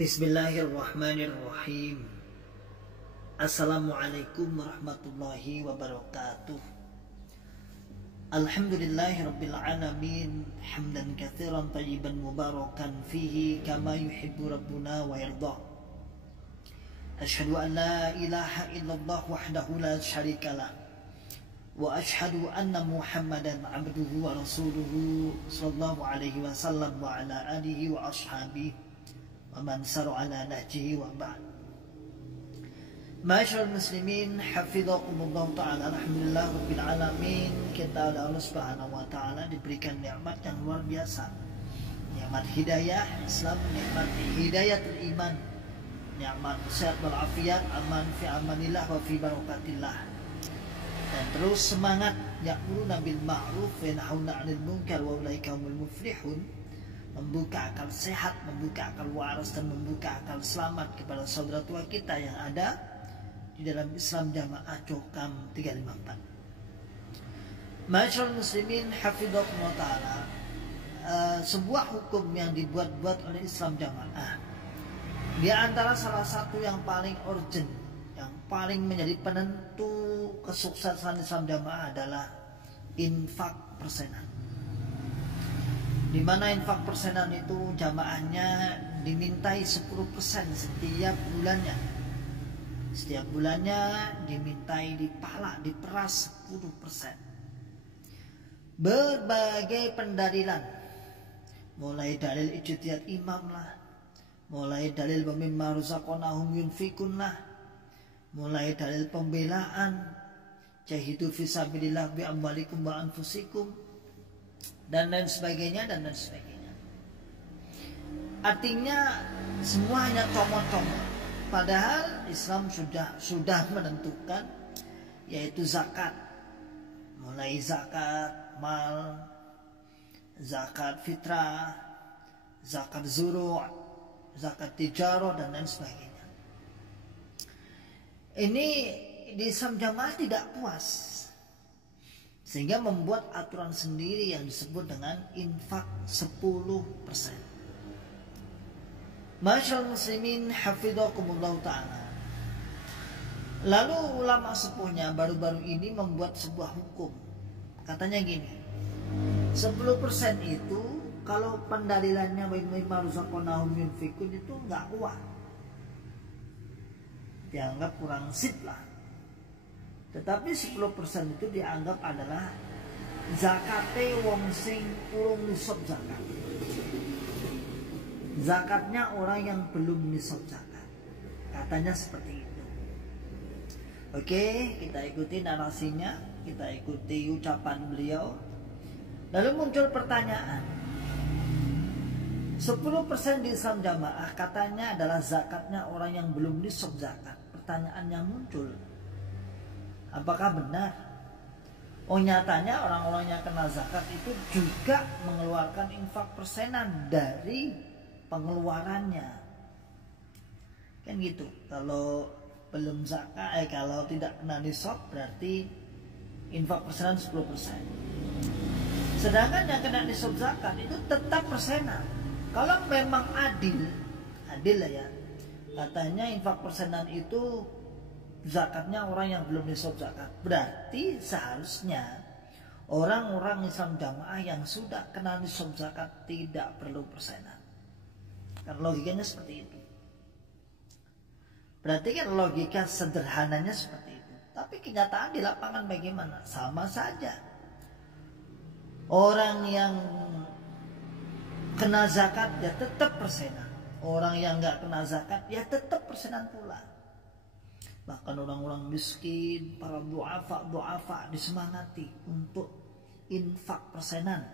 Bismillahirrahmanirrahim. Assalamualaikum warahmatullahi wabarakatuh. Alhamdulillahirabbil alamin, hamdan katsiran thayyiban mubarakan fihi kama yuhibbu rabbuna wa yardah. Asyhadu an la ilaha illallah wahdahu la syarikalah wa asyhadu anna Muhammadan abduhu wa rasuluhu sallallahu alaihi wasallam wa ala alihi wa ashabihi wa man saru ala nahjihi wa ba'd. Masyaallah muslimin, hafizakumullah ta'ala. Alhamdulillah rabbil alamin, kita oleh Allah Subhanahu wa taala diberikan nikmat yang luar biasa. Nikmat hidayah Islam, nikmat hidayatul iman, nikmat sehat walafiat, aman fi amanillah wa fi barakatillah. Dan terus semangat ya'muruna bil ma'ruf wa yanhauna 'anil munkar wa ulaika humul muflihun. Membuka akal sehat, membuka akal waras, dan membuka akal selamat kepada saudara tua kita yang ada di dalam Islam Jamaah Cokam 354. Masyaallah muslimin, hafizakumullah ta'ala. Sebuah hukum yang dibuat-buat oleh Islam Jamaah, di antara salah satu yang paling urgent, yang paling menjadi penentu kesuksesan Islam Jamaah adalah infak persenan. Di mana infak persenan itu jamaahnya dimintai 10% setiap bulannya. Setiap bulannya dimintai diperas 10%. Berbagai pendalilan, mulai dalil ijtihad imam lah, mulai dalil wa mimma razaqnahum yunfikun lah, mulai dalil pembelaan, jahidu fisabilillah bi amwalikum wa anfusikum, dan lain sebagainya, dan lain sebagainya. Artinya semuanya comot-comot. Padahal Islam sudah menentukan, yaitu zakat. Mulai zakat mal, zakat fitrah, zakat zuru', zakat tijarah, dan lain sebagainya. Ini di Islam Jamaah tidak puas, sehingga membuat aturan sendiri yang disebut dengan infak 10%. Masyaallah muslimin, hafizakumullah ta'ala. Lalu ulama sepuhnya baru-baru ini membuat sebuah hukum. Katanya gini, 10% itu kalau pendalilannya mimma razaqnahum yunfikun itu enggak kuat, dianggap kurang sip lah. Tetapi 10% itu dianggap adalah zakate wong sing urung nisab zakat. Zakatnya orang yang belum nisab zakat. Katanya seperti itu. Oke, kita ikuti narasinya, kita ikuti ucapan beliau. Lalu muncul pertanyaan. 10% di Islam Jamaah katanya adalah zakatnya orang yang belum nisab zakat. Pertanyaan yang muncul, apakah benar? Oh, nyatanya orang-orang yang kena zakat itu juga mengeluarkan infak persenan dari pengeluarannya. Kan gitu. Kalau belum zakat, kalau tidak kena nisab berarti infak persenan 10%. Sedangkan yang kena nisab zakat itu tetap persenan. Kalau memang adil lah ya. Katanya infak persenan itu zakatnya orang yang belum nisab zakat. Berarti seharusnya orang-orang Islam Jamaah yang sudah kena nisab zakat tidak perlu persenan. Karena logikanya seperti itu. Berarti kan logika sederhananya seperti itu. Tapi kenyataan di lapangan bagaimana? Sama saja. Orang yang kena zakat ya tetap persenan. Orang yang nggak kena zakat ya tetap persenan pula. Bahkan orang-orang miskin, para du'afa disemangati untuk infak persenan.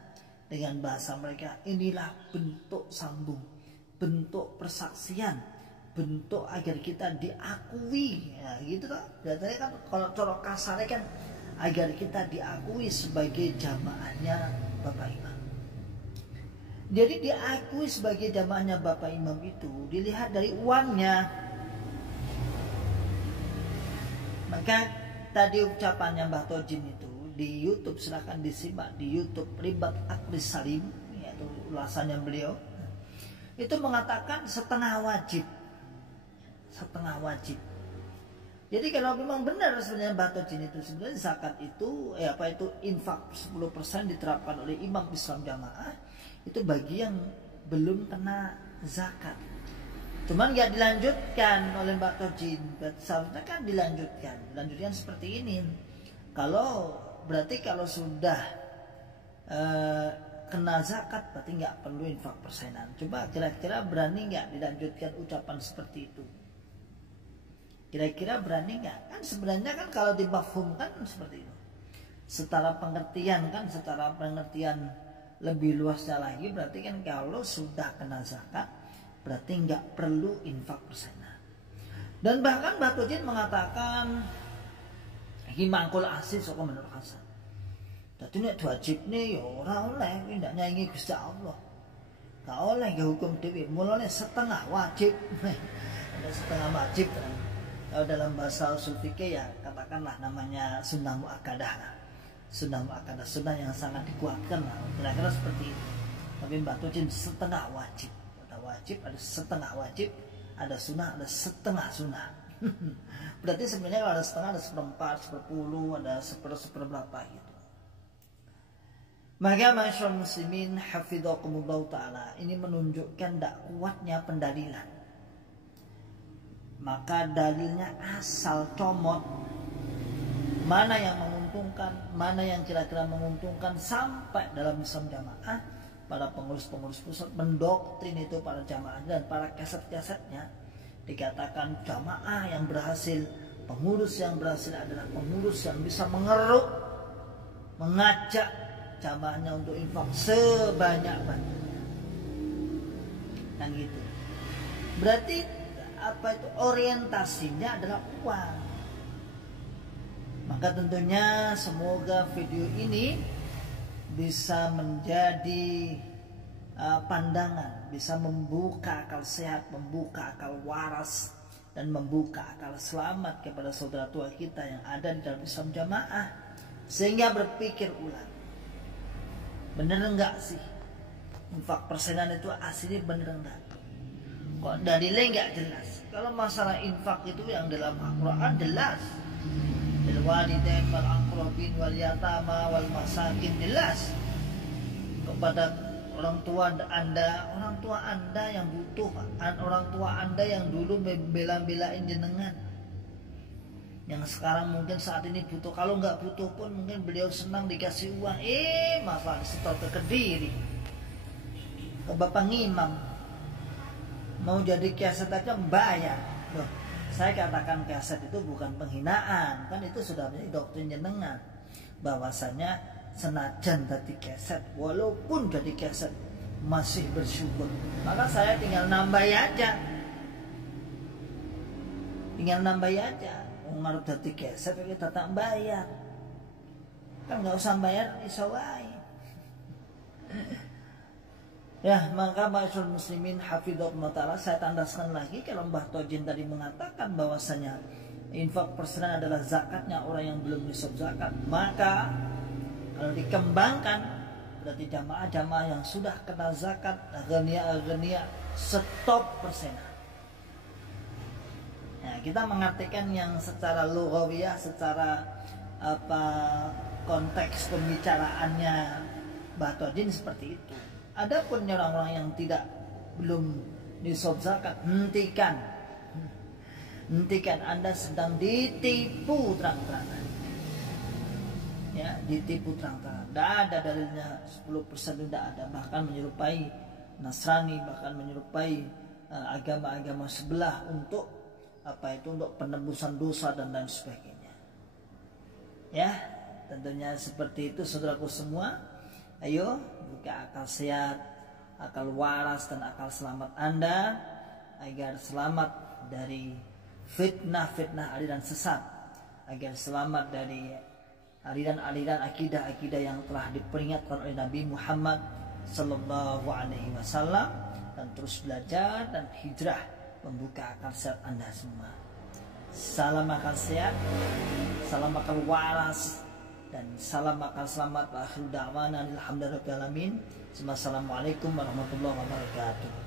Dengan bahasa mereka, inilah bentuk sambung, bentuk persaksian, bentuk agar kita diakui. Ya gitu kan. Biasanya kan kalau corok kasarnya kan agar kita diakui sebagai jamaahnya Bapak Imam. Jadi diakui sebagai jamaahnya Bapak Imam itu dilihat dari uangnya. Maka tadi ucapannya Mbah Tojin itu di YouTube, silahkan disimak di YouTube Ribat Aklis Salim, yaitu ulasannya beliau. itu mengatakan setengah wajib. Setengah wajib. Jadi kalau memang benar sebenarnya Mbah Tojin itu sebenarnya zakat itu infak 10% diterapkan oleh imam Islam jamaah itu bagi yang belum kena zakat. Cuman nggak dilanjutkan oleh Mbah Tojin. Seharusnya kan dilanjutkan seperti ini. Berarti kalau sudah kena zakat berarti nggak perlu infak persenan. Coba kira-kira berani nggak dilanjutkan ucapan seperti itu? Kira-kira berani nggak? Kan sebenarnya kan kalau dimafhumkan seperti itu. Secara pengertian lebih luasnya lagi berarti kan kalau sudah kena zakat berarti nggak perlu infak persenan. Dan bahkan Mbah Tojin mengatakan himangkul asih saka menurut Hasan. Dadi nek wajib nih ya ora oleh ndak nyanyi Gusti Allah. Gak oleh hukum dhewe, mulane setengah wajib. Ada setengah wajib kan. Kalau dalam bahasa usul fikih ya katakanlah namanya sunnah muakkadah. Sunnah muakkadah, sunnah yang sangat dikuatkan lah. Kira-kira seperti itu. Tapi Mbah Tojin setengah wajib. Ada wajib, ada setengah wajib, ada sunnah, ada setengah sunnah. Berarti sebenarnya kalau ada setengah, ada seperempat, seperpuluh, ada seperberapa gitu. Maka masyarakat muslimin hafidhakumullah ta'ala, ini menunjukkan tak kuatnya pendalilan. Maka dalilnya asal comot, mana yang menguntungkan, mana yang kira-kira menguntungkan, sampai dalam Islam jamaah para pengurus-pengurus pusat mendoktrin itu para jamaah dan para keset-kesetnya. Dikatakan jamaah yang berhasil, pengurus yang berhasil adalah pengurus yang bisa mengeruk, mengajak jamaahnya untuk infak sebanyak-banyak. Dan gitu. Berarti orientasinya adalah uang. Maka tentunya semoga video ini bisa menjadi pandangan, bisa membuka akal sehat, membuka akal waras, dan membuka akal selamat kepada saudara tua kita yang ada di dalam Islam jamaah, sehingga berpikir ulang. Bener enggak sih infak persenan itu aslinya bener enggak? Kok dalilnya enggak jelas? Kalau masalah infak itu yang dalam Al-Quran jelas, bil walidain wal aqrabin wal yatama wal masakin, jelas kepada orang tua anda yang butuh, orang tua anda yang dulu bela-belain jenengan, yang sekarang mungkin saat ini butuh. Kalau nggak butuh pun mungkin beliau senang dikasih uang. Masalah setor ke Kediri, ke Bapak Ngimam, mau jadi keset aja bayar. Loh, saya katakan keset itu bukan penghinaan, kan itu sudah menjadi doktrin jenengan, bahwasanya senajan tadi keset, walaupun jadi keset masih bersyukur. Maka saya tinggal nambah aja, ngarep dadi keset kita tak bayar, kan nggak usah bayar, iso wae. Ya, maka masyarakat muslimin hafidhakumullah ta'ala, saya tandaskan lagi kalau Mbah Tojin tadi mengatakan bahwasanya infak persenan adalah zakatnya orang yang belum nisab zakat. Maka kalau dikembangkan berarti jamaah-jamaah yang sudah kena zakat, agniya stop persenan. Nah, kita mengartikan yang secara lughawiyah, secara konteks pembicaraannya Mbah Tojin seperti itu. Adapun orang-orang yang belum nisab zakat, hentikan, Anda sedang ditipu terang-terangan. Ya, ditipu terang-terangan. Tidak ada dalilnya 10% tidak ada. Bahkan menyerupai Nasrani, bahkan menyerupai agama-agama sebelah untuk untuk penebusan dosa dan lain sebagainya. Ya, tentunya seperti itu saudaraku semua. Ayo buka akal sehat, akal waras, dan akal selamat Anda agar selamat dari fitnah-fitnah aliran sesat, agar selamat dari aliran-aliran akidah-akidah yang telah diperingatkan oleh Nabi Muhammad Sallallahu Alaihi Wasallam, dan terus belajar dan hijrah membuka akal sehat Anda semua. Salam akal sehat, salam akal waras, dan salam akal selamat. Wa akhiru da'wana alhamdulillahi rabbil alamin. Assalamualaikum warahmatullahi wabarakatuh.